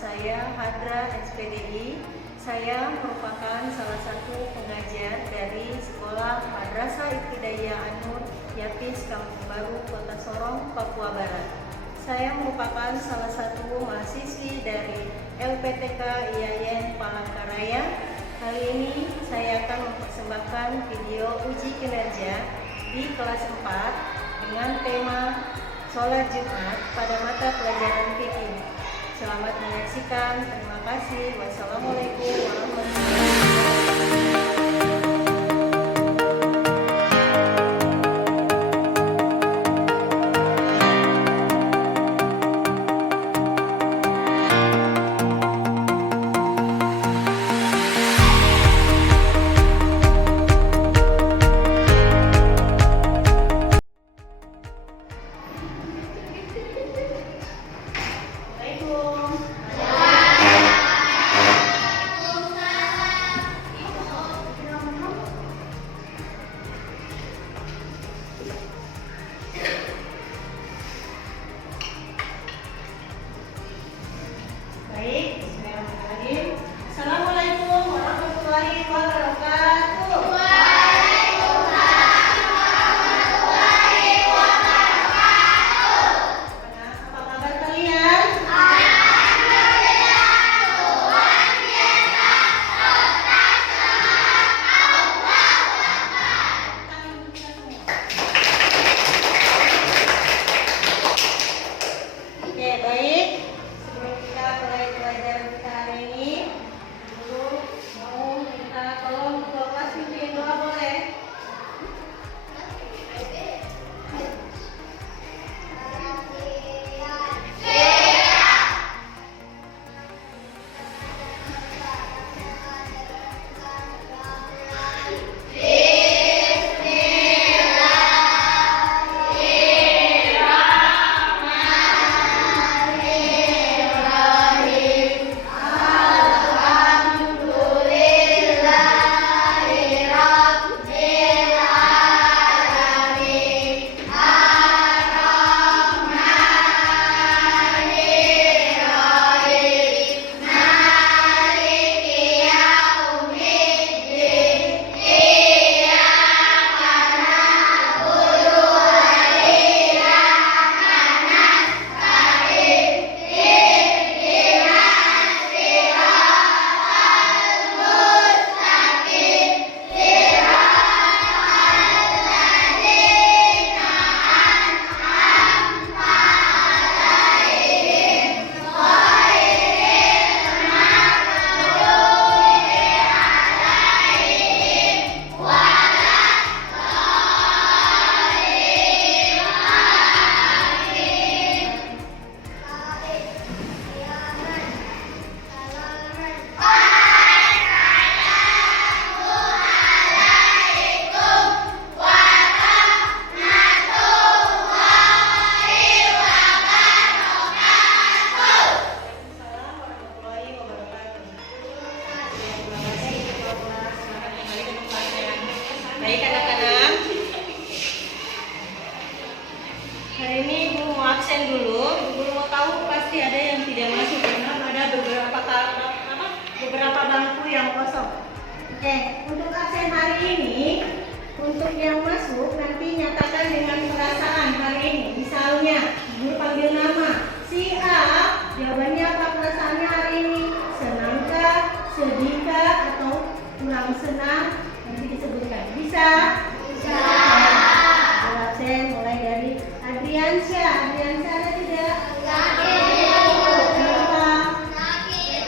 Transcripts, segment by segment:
saya Hadra SPDI. Saya merupakan salah satu pengajar dari Sekolah Madrasah Ibtidaiyah An-Nur Yapis Kampung Baru, Kota Sorong, Papua Barat. Saya merupakan salah satu mahasiswi dari LPTK IAIN Palangkaraya. Kali ini saya akan mempersembahkan video uji kinerja di kelas 4 dengan tema Sholat Jumat pada mata pelajaran fikih. Selamat menyaksikan. Terima kasih. Wassalamualaikum warahmatullahi wabarakatuh. Baik, bismillahirrahmanirrahim. Assalamualaikum warahmatullahi wabarakatuh. Waalaikumsalam warahmatullahi wabarakatuh. Apa kabar kalian? Alhamdulillah, luar biasa. Serta semangat. Allahu Akbar. Oke, baik. Sebelum kita mulai pelajaran kita hari ini, dulu mau minta tolong ketua kelas pimpin doa boleh? Baik anak-anak, hari ini Ibu mau absen dulu. Ibu mau tahu pasti ada yang tidak masuk karena ada beberapa bangku yang kosong. Oke, untuk absen hari ini, untuk yang masuk nanti nyatakan dengan perasaan hari ini. Misalnya, Ibu panggil nama si A, jawabannya apa perasaannya hari ini? Senangkah, sedihkah, atau kurang senang? Nanti disebutkan. Bisa? Bisa. Absen mulai dari Adriansyah. Adriansyah ada tidak? Kenapa? Sakit.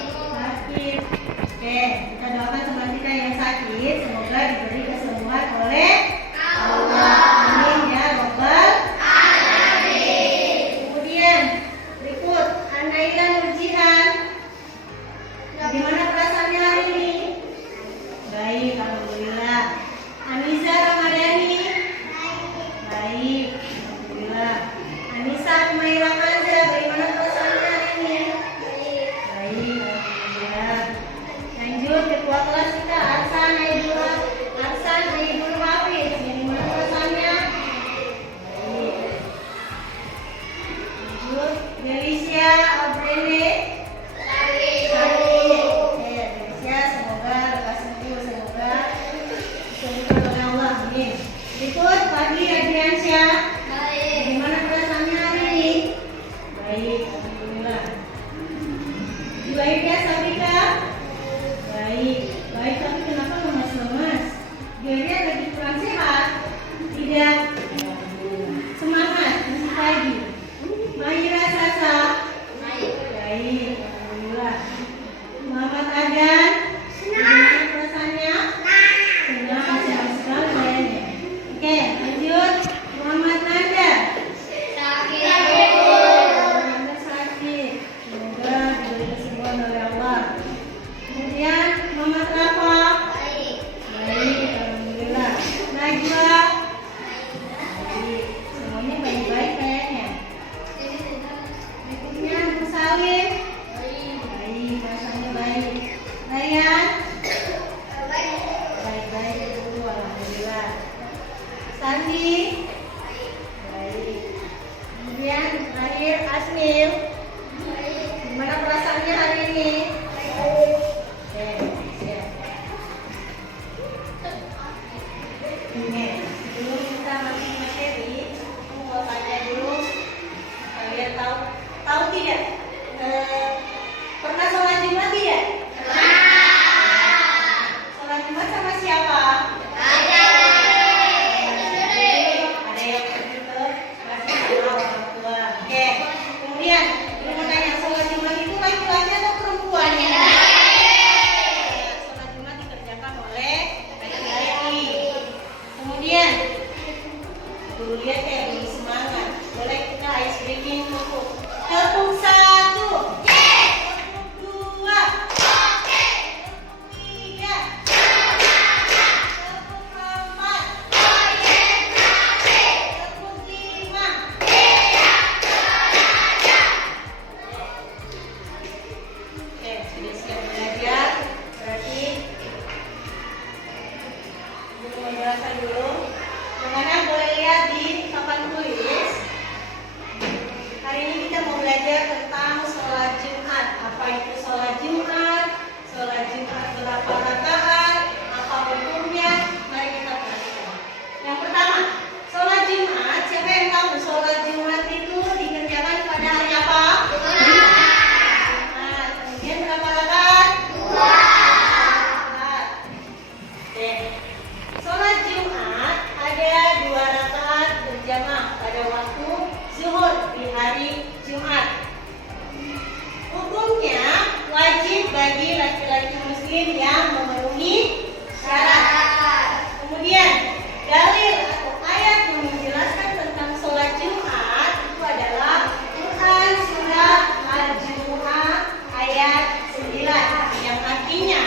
Oke, kita doakan teman kita yang sakit semoga diberi kesembuhan oleh Allah. Amin ya Rabbal alamin. Kemudian berikut Anaila Nurjihan. Bagaimana perasaannya hari ini? Baik, alhamdulillah. Aniza Ramadan. Amin. Berikut Fadli Adriansyah. Baik. Bagaimana perasaannya hari ini? Baik, alhamdulillah. Ibu Aida Sabrika. Baik, baik, tapi kenapa lemas-lemas? Dia lagi kurang sehat? Tidak. Semangat, masih pagi. Mahira Sasa. Baik. Baik, alhamdulillah. Muhammad Adan. Bagaimana perasaannya? Senang, senang sekali kayaknya. Oke, lanjut. Muhammad Nanda. Sakit. Anda sakit. Semoga diberi kesembuhan oleh Allah. Kemudian Muhammad Rafa. Baik. Baik, alhamdulillah. Najwa. Baik, semuanya baik-baik kayaknya. Berikutnya Bu Salim. Baik, rasanya baik. Ryan. Baik-baik dulu, alhamdulillah. Sandi. Baik. Kemudian terakhir Asmil. Gimana perasaannya hari ini? Oke, siap. Oke, sebelum kita masuk materi, aku mau tanya dulu. Kalian tahu tidak? Pernah sholat Jumat tidak? Sholat Jumat sama siapa? Ada yang pergi ke masjid sama orang tua. Oke. Kemudian, kita mau tanya, sholat Jumat itu laki-laki atau perempuan? Sholat Jumat dikerjakan oleh laki-laki. Kemudian, tuh lihat ya, lebih semangat. Boleh kita ice breaking dulu. Tepuk 1. Tepuk 2. Tepuk 3. Tepuk 4. Tepuk 5. Oke, sudah siap belajar. Berarti Ibu mau jelaskan dulu. Teman-teman boleh lihat di papan tulis. Hari ini kita mau belajar tentang sholat Jumat. Apa itu sholat Jumat? Sholat Jumat berapa rakaat? Apa hukumnya? Mari kita perhatikan. Yang pertama, sholat Jumat. Siapa yang tahu sholat Jumat itu dikerjakan pada hari apa? Jumat. Kemudian berapa rakaat? 2 rakaat. Oke. Sholat Jumat ada 2 rakaat berjamaah pada waktu zuhur di hari Jumat. Hukumnya wajib bagi laki-laki muslim yang memenuhi syarat. Kemudian dalil atau ayat yang menjelaskan tentang sholat Jumat itu adalah Quran surah Al-Jumu'ah ayat 9 yang artinya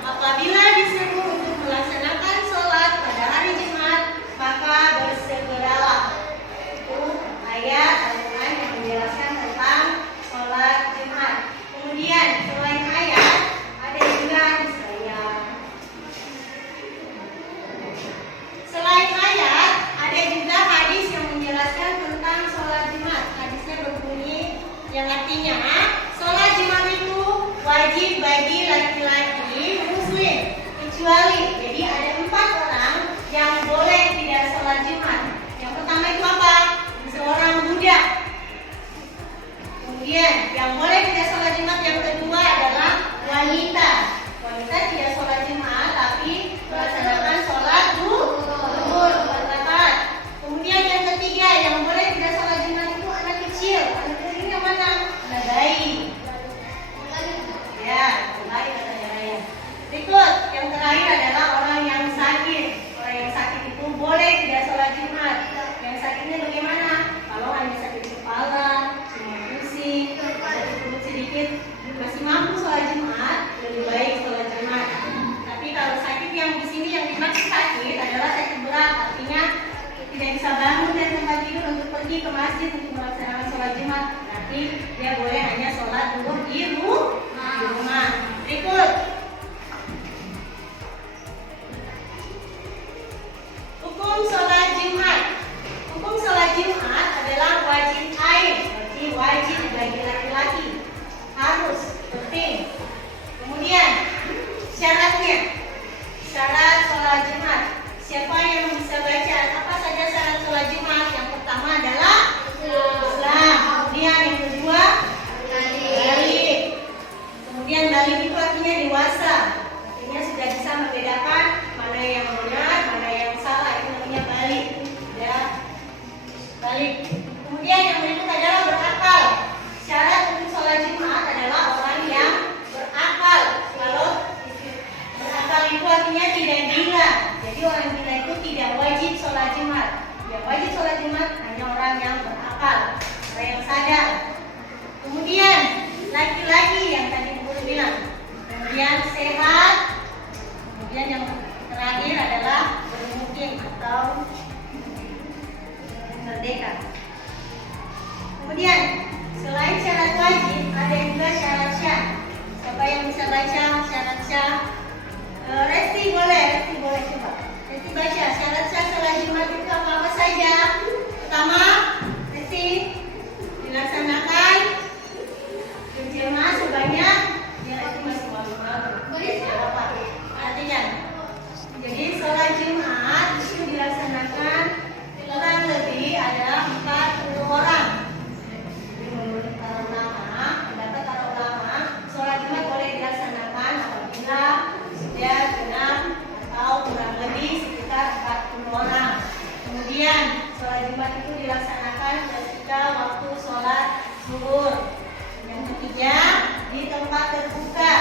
apabila disuruh untuk melaksanakan sholat pada hari Jumat maka bersegeralah. Itu ayat Al-Quran yang menjelaskan tentang sholat Jumat. Kemudian selain ayat ada juga hadis ayat. Selain ayat ada juga hadis yang menjelaskan tentang sholat Jumat. Hadisnya berbunyi yang artinya sholat Jumat itu wajib bagi laki-laki muslim kecuali jadi ada 4 orang yang boleh tidak sholat Jumat. Yang pertama itu apa? Seorang budak. Kemudian yang boleh tidak sholat Jumat yang kedua adalah wanita. Wanita tidak sholat Jumat tapi melaksanakan sholat zuhur 4 rakaat. Kemudian yang ketiga yang boleh tidak sholat Jumat itu anak kecil. Anak kecil yang mana? Anak bayi. Ya, baik katanya Raya. Berikut yang terakhir adalah orang yang sakit. Orang yang sakit itu boleh tidak sholat Jumat. Yang sakitnya bagaimana? Kalau hanya sakit kepala, cuma pusing, sakit perut sedikit, masih mampu sholat Jumat, lebih baik sholat Jumat. Tapi kalau sakit yang di sini yang dimaksud sakit adalah sakit berat, artinya tidak bisa bangun dari tempat tidur untuk pergi ke masjid untuk melaksanakan sholat Jumat. Tapi dia boleh hanya sholat dulu di rumah. Berikut. Hukum sholat Jumat. Hukum sholat Jumat adalah wajib ain, berarti wajib bagi laki-laki, harus, penting. Kemudian syaratnya, syarat sholat Jumat. Siapa yang Yang wajib sholat Jumat hanya orang yang berakal, orang yang sadar. Kemudian laki-laki yang tadi guru bilang. Kemudian sehat. Kemudian yang terakhir adalah bermukim atau merdeka. Kemudian selain syarat wajib ada juga syarat syah. Siapa yang bisa baca syarat syah? Resti boleh coba. Resti baca syarat syah sholat Jumat itu apa saja? Pertama, Resti dilaksanakan berjamaah sebanyak ya itu masih malu-malu. Perhatikan. Jadi sholat Jumat itu dilaksanakan kurang lebih ada 40 orang. Jadi menurut para ulama, pendapat para ulama, sholat Jumat boleh dilaksanakan apabila sudah genap atau kurang lebih sekitar 40 orang. Kemudian sholat Jumat itu dilaksanakan ketika waktu sholat zuhur. Yang ketiga, di tempat terbuka,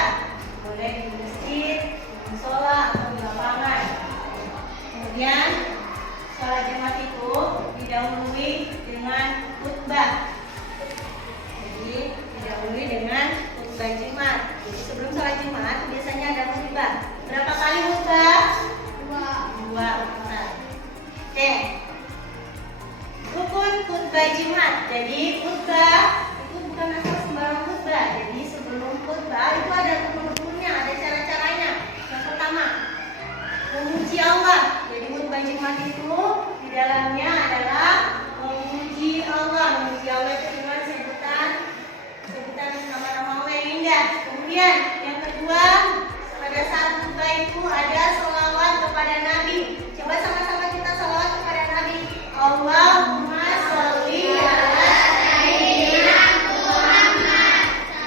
boleh di masjid, di musola atau di lapangan. Kemudian sholat Jumat itu didahului dengan khutbah. Jadi didahului dengan khutbah Jumat. Jadi sebelum sholat Jumat biasanya ada khutbah. Berapa kali khutbah? Dua. Oke. Rukun khutbah Jumat. Jadi khutbah itu bukan asal sembarang khutbah. Jadi sebelum khutbah itu ada rukun-rukunnya, ada cara-caranya. Yang pertama, memuji Allah. Jadi khutbah Jumat itu di dalamnya adalah memuji Allah. Memuji Allah itu dengan sebutan nama-nama Allah yang indah. Kemudian yang kedua, pada saat khutbah itu ada sholawat kepada Nabi. Coba sama-sama kita sholawat kepada Nabi. Allahumma sholli ala sayyidina Muhammad.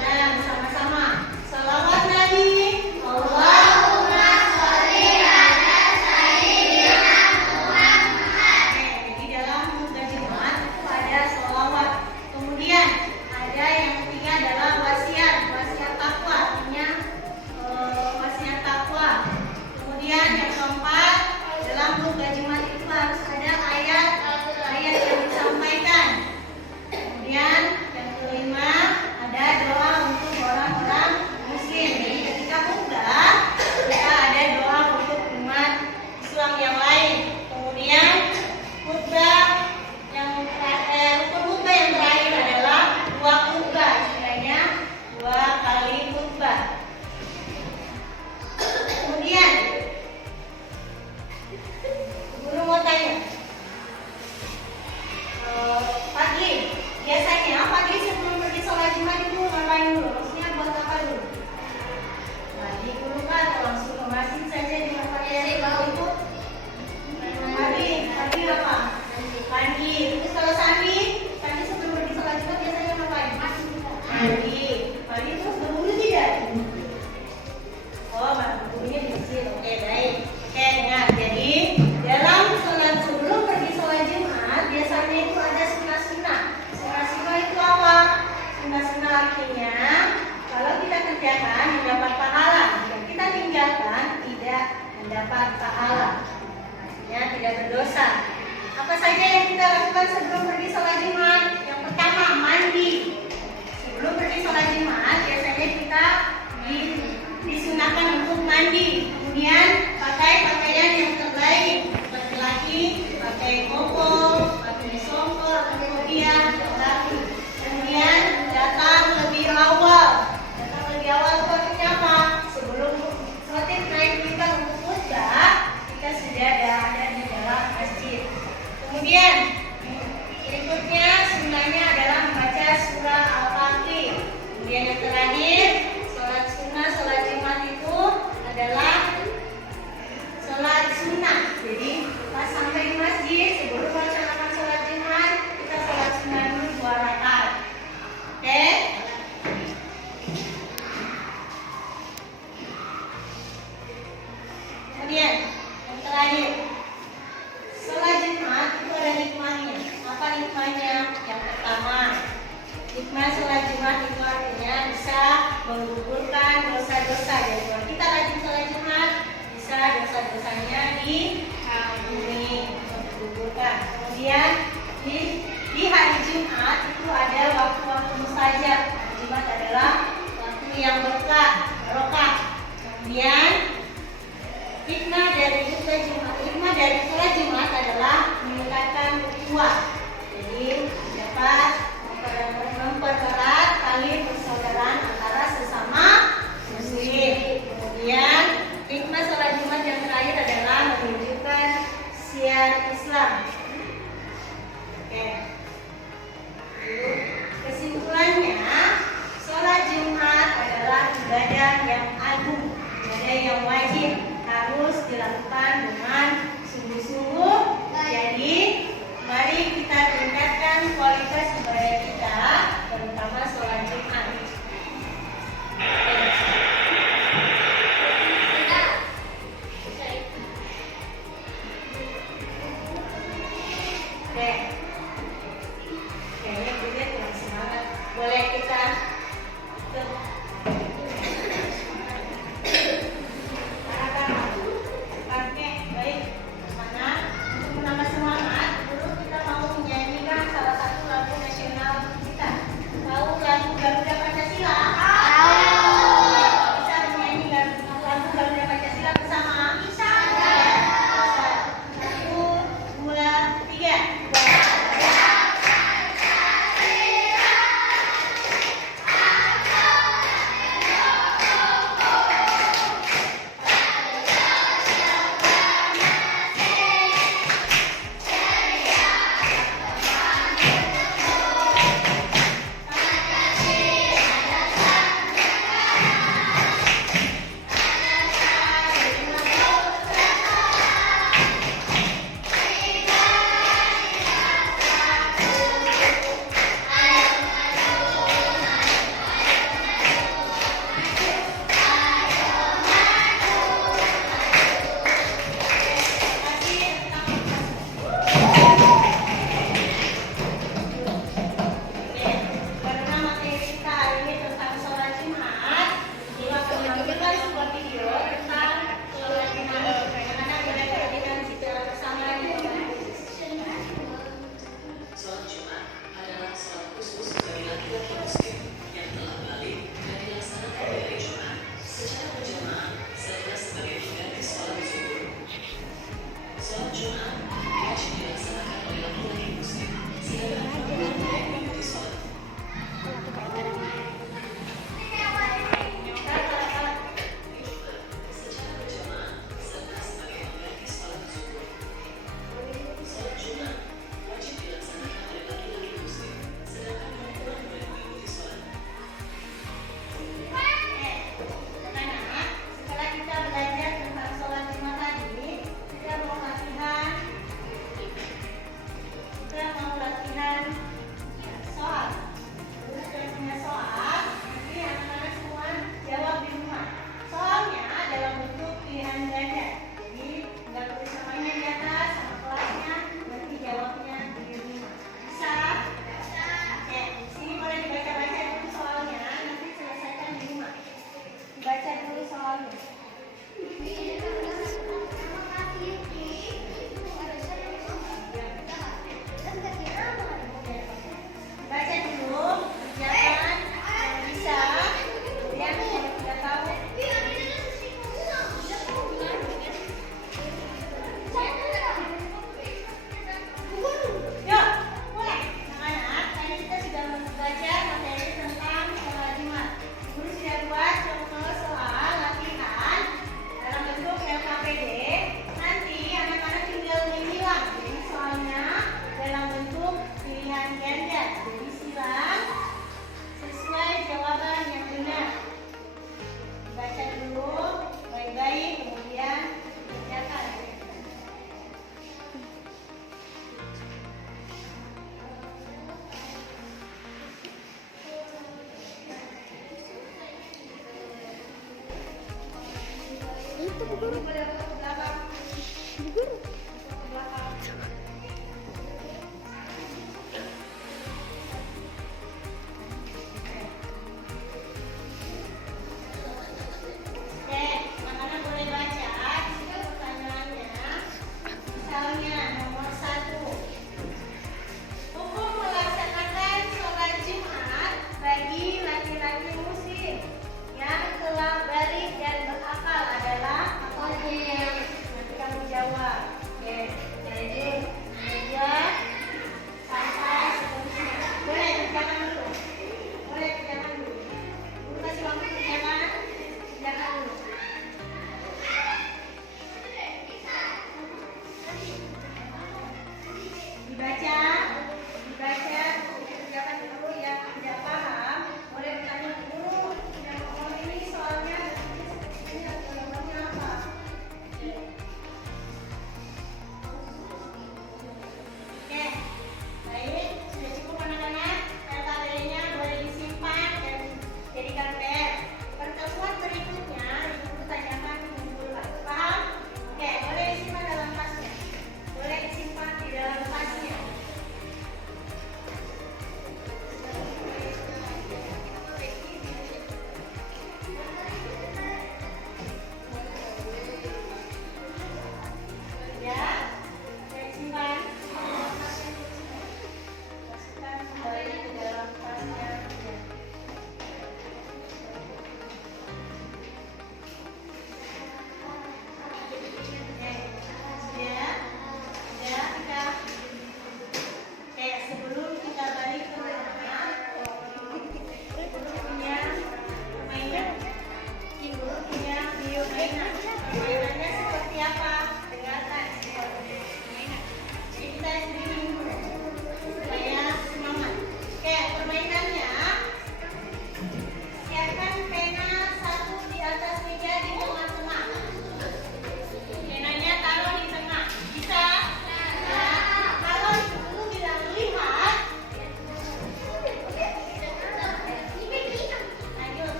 Nah, sama-sama sholawat Nabi. Allahumma sholli ala sayyidina Muhammad. Jadi dalam khutbah Jumat itu ada sholawat. Kemudian ada yang ketiga adalah wasiat takwa, artinya wasiat takwa. Kemudian yang keempat, dalam khutbah Jumat itu harus ada ayat yang disampaikan. Kemudian yang kelima, ada doa untuk orang-orang muslim. Jadi ketika khutbah kita ada doa untuk umat Islam yang lain. Kemudian khutbah rukun khutbah yang terakhir adalah dua khutbah, istilahnya 2 kali khutbah. Kemudian guru mau tanya, pagi biasanya pagi sebelum pergi sholat Jumat itu ngapain dulu? Maksudnya buat apa dulu? Mandi dulu kan, atau langsung ke masjid saja di tempat yang itu? Mandi apa? Mandi. Terus kalau Sandi sebelum pergi sholat Jumat biasanya ngapain? Mandi terus berwudu tidak? Oh, berwudunya di masjid. Oke, baik. Oke, dengar. Jadi dalam sholat sebelum pergi sholat Jumat biasanya itu ada sunnah-sunnah. Sunnah-sunnah itu apa? Sunnah-sunnah artinya kalau kita kerjakan mendapat pahala, jika kita tinggalkan tidak mendapat pahala. Artinya tidak berdosa. Apa saja yang kita lakukan sebelum pergi sholat Jumat? Yang pertama, mandi. Sebelum pergi sholat Jumat biasanya kita disunahkan untuk mandi. Kemudian pakai pakaian yang terbaik. Laki-laki pakai koko, pakai songkok, kemudian laki. Kemudian datang lebih awal. Itu artinya apa? Sebelum khotib naik mimbar untuk khutbah, kita sudah ada di dalam masjid. Kemudian berikutnya sunnahnya adalah membaca surah Al-Fatih. Kemudian yang terakhir, sholat sunnah sholat Jumat itu adalah sholat sunnah. Jadi pas sampai di masjid sebelum melaksanakan sholat Jumat kita sholat sunnah dulu 2 rakaat. Oke? Kemudian yang terakhir, sholat Jumat itu ada hikmahnya. Apa hikmahnya? Yang pertama, hikmah sholat Jumat itu artinya bisa menggugurkan dosa-dosa. Jadi kalau kita rajin sholat Jumat, bisa dosa-dosanya diampuni, menggugurkan. Kemudian di hari Jumat itu ada waktu-waktu mustajab. Hari Jumat adalah waktu yang barokah. Kemudian hikmah dari sholat Jumat adalah meningkatkan ukhuwah. Jadi dapat mempererat tali persaudaraan antara sesama muslim. Kemudian hikmah sholat Jumat yang terakhir adalah menunjukkan syiar Islam. Oke. Kesimpulannya, sholat Jumat adalah ibadah yang agung, ibadah yang wajib, harus dilakukan dengan sungguh-sungguh. Jadi, mari kita tingkatkan kualitas ibadah kita, terutama sholat Jumat. Oke.